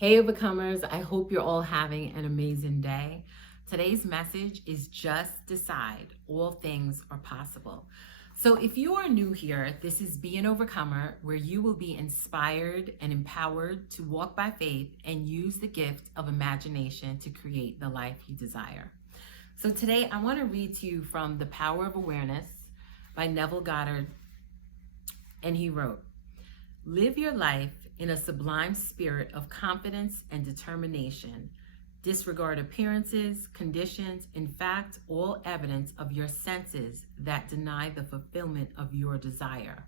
Hey, overcomers, I hope you're all having an amazing day. Today's message is just decide. All things are possible. So, if you are new here, this is Be an Overcomer, where you will be inspired and empowered to walk by faith and use the gift of imagination to create the life you desire. So, today I want to read to you from The Power of Awareness by Neville Goddard. And he wrote, "Live your life in a sublime spirit of confidence and determination. Disregard appearances, conditions, in fact, all evidence of your senses that deny the fulfillment of your desire.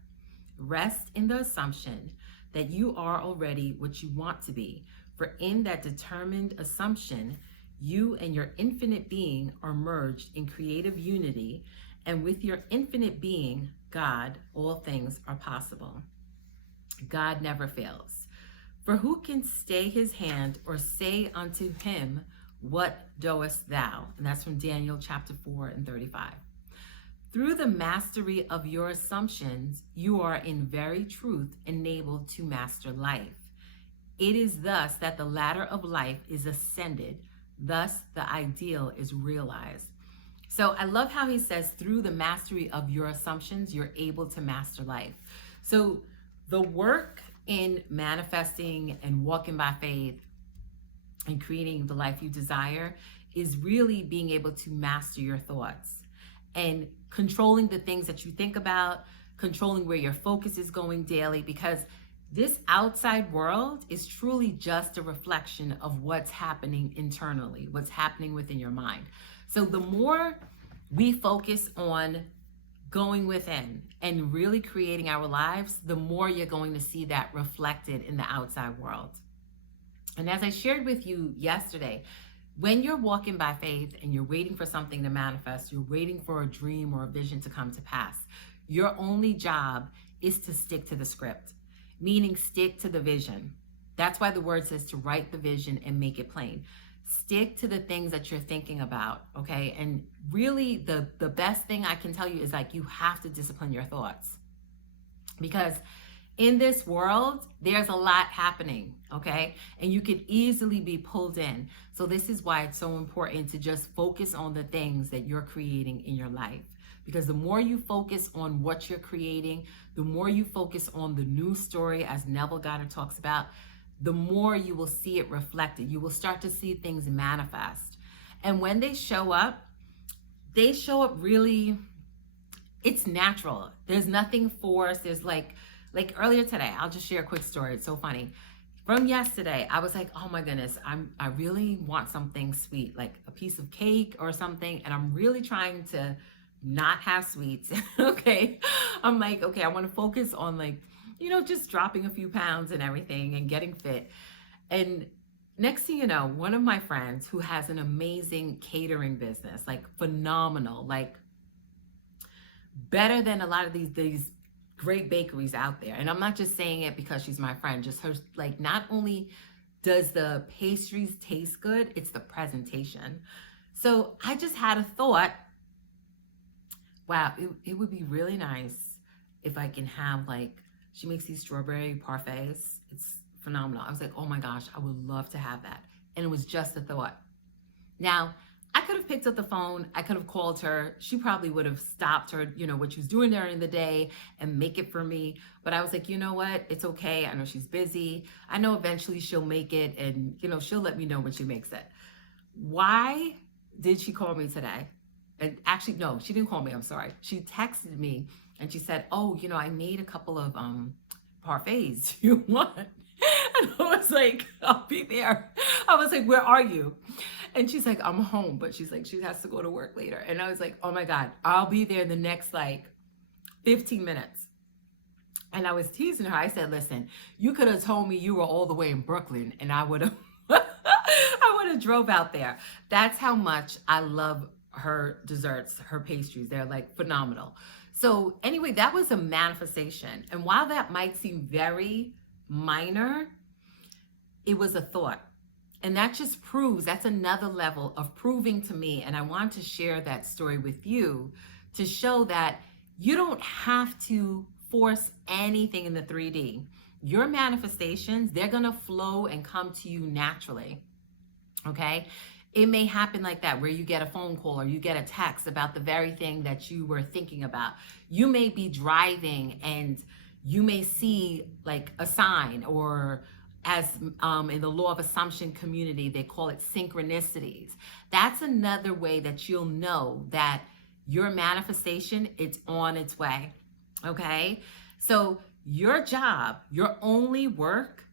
Rest in the assumption that you are already what you want to be, for in that determined assumption, you and your infinite being are merged in creative unity, and with your infinite being, God, all things are possible. God never fails. For who can stay his hand or say unto him, what doest thou?" And that's from Daniel chapter 4 and 35. Through the mastery of your assumptions, you are in very truth enabled to master life. It is thus that the ladder of life is ascended. Thus, the ideal is realized. So I love how he says, through the mastery of your assumptions, you're able to master life. So the work in manifesting and walking by faith and creating the life you desire is really being able to master your thoughts and controlling the things that you think about, controlling where your focus is going daily, because this outside world is truly just a reflection of what's happening internally, what's happening within your mind. So the more we focus on going within and really creating our lives, the more you're going to see that reflected in the outside world. And as I shared with you yesterday, when you're walking by faith and you're waiting for something to manifest, you're waiting for a dream or a vision to come to pass, your only job is to stick to the script, meaning stick to the vision. That's why the word says to write the vision and make it plain. Stick to the things that you're thinking about, okay? And really the best thing I can tell you is like you have to discipline your thoughts, because in this world there's a lot happening, okay? And you could easily be pulled in. So this is why it's so important to just focus on the things that you're creating in your life, because the more you focus on what you're creating, the more you focus on the new story, as Neville Goddard talks about, the more you will see it reflected. You will start to see things manifest. And when they show up really, it's natural. There's nothing forced. There's like earlier today, I'll just share a quick story. It's so funny. From yesterday, I was like, oh my goodness, I really want something sweet, like a piece of cake or something. And I'm really trying to not have sweets. Okay. I'm like, okay, I want to focus on just dropping a few pounds and everything and getting fit. And next thing you know, one of my friends who has an amazing catering business, like phenomenal, like better than a lot of these great bakeries out there. And I'm not just saying it because she's my friend, just her, like, not only does the pastries taste good, it's the presentation. So I just had a thought, wow, it would be really nice if I can have she makes these strawberry parfaits. It's phenomenal. I was like, oh my gosh, I would love to have that. And it was just a thought. Now, I could have picked up the phone. I could have called her. She probably would have stopped her, what she was doing during the day and make it for me. But I was like, you know what? It's okay. I know she's busy. I know eventually she'll make it, and, she'll let me know when she makes it. Why did she call me today? And actually, no, she didn't call me. I'm sorry. She texted me and she said, oh, I made a couple of parfaits. Do you want? And I was like, I'll be there. I was like, where are you? And she's like, I'm home. But she's like, she has to go to work later. And I was like, oh my God, I'll be there in the next 15 minutes. And I was teasing her. I said, listen, you could have told me you were all the way in Brooklyn and I would have drove out there. That's how much I love her desserts, her pastries. They're phenomenal. So anyway, that was a manifestation. And while that might seem very minor, it was a thought. And that just proves, that's another level of proving to me. And I want to share that story with you to show that you don't have to force anything in the 3D. your manifestations, they're going to flow and come to you naturally. Okay. It may happen like that, where you get a phone call or you get a text about the very thing that you were thinking about. You may be driving and you may see like a sign, or as in the law of assumption community, they call it synchronicities. That's another way that you'll know that your manifestation, it's on its way. Okay. So your job, your only work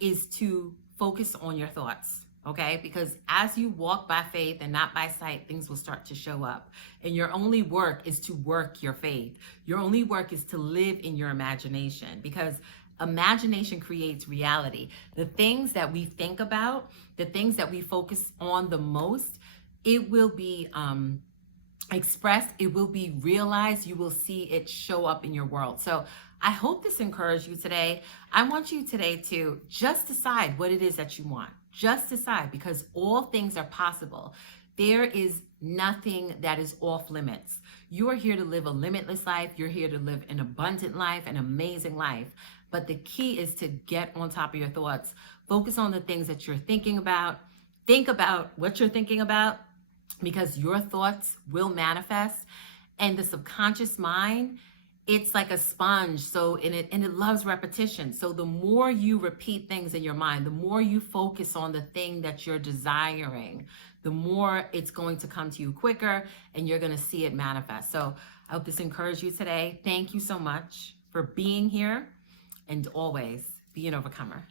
is to focus on your thoughts. Okay, because as you walk by faith and not by sight, things will start to show up. And your only work is to work your faith. Your only work is to live in your imagination, because imagination creates reality. The things that we think about, the things that we focus on the most, it will be expressed, it will be realized, you will see it show up in your world. So I hope this encouraged you today. I want you today to just decide what it is that you want. Just decide, because all things are possible. There is nothing that is off limits. You are here to live a limitless life. You're here to live an abundant life, an amazing life. But the key is to get on top of your thoughts. Focus on the things that you're thinking about. Think about what you're thinking about, because your thoughts will manifest. And the subconscious mind, it's like a sponge. So it loves repetition. So the more you repeat things in your mind, the more you focus on the thing that you're desiring, the more it's going to come to you quicker, and you're going to see it manifest. So I hope this encouraged you today. Thank you so much for being here, and always be an overcomer.